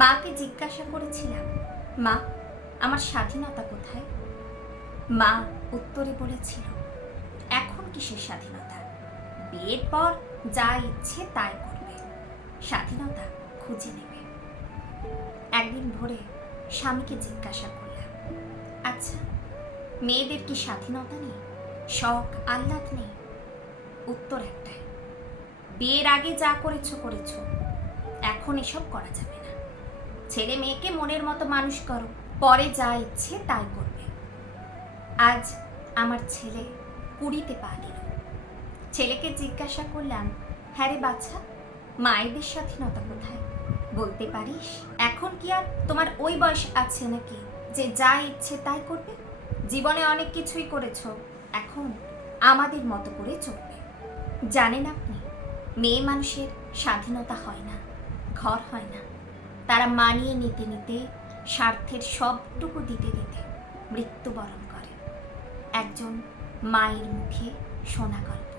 মাকে জিজ্ঞাসা করেছিলাম, মা, আমার স্বাধীনতা কোথায়? মা উত্তরে বলেছিল, এখন কিসের স্বাধীনতা? বিয়ের পর যা ইচ্ছে তাই করবে। স্বাধীনতা খুঁজে নেবে। একদিন ভোরে স্বামীকে জিজ্ঞাসা করলাম আচ্ছা মেয়েদের কি স্বাধীনতা নেই? শখ, আহ্লাদ নেই? উত্তর একটাই, বিয়ের আগে যা করেছ করেছ। এখন এসব করা যাবে না। ছেলে মেয়েকে মনের মতো মানুষ করো। পরে যা ইচ্ছে তাই করবে। আজ আমার ছেলে কুড়িতে পা দিল। ছেলেকে জিজ্ঞাসা করলাম হ্যাঁ রে বাচ্চা মায়েদের স্বাধীনতা কোথায়? বলতে পারিস? এখন কি আর তোমার ওই বয়স আছে নাকি যে যা ইচ্ছে তাই করবে? জীবনে অনেক কিছুই করেছ, এখন আমাদের মতো করে চলবে। জানেন আপনি, মেয়ে মানুষের স্বাধীনতা হয় না, ঘর হয় না। তারা মানিয়ে নিতে নিতে স্বার্থের সবটুকু দিতে দিতে মৃত্যুবরণ করে। একজন মায়ের মুখে শোনা গল্প।